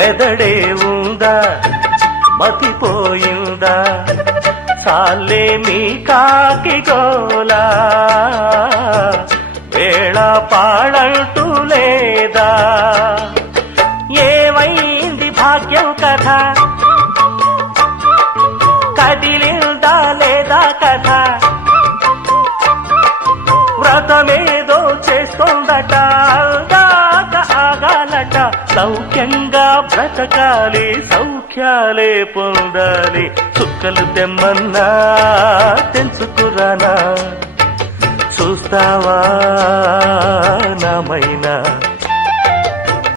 మెదడే ఉందా మతిపోయిందా సాలే మీ కాకి గోలా వేళ పాడంటూ లేదా ఏమైంది భాగ్యం కథ కదిలిందా లేదా కథ వ్రతమేదో చేస్తోందట అందాక ఆగాలట సౌఖ్యంగా బ్రతకాలి సౌఖ్యాలే పొందాలి చుక్కలు తెమ్మన్నా తెంచుకురానా చూస్తావా నామైనా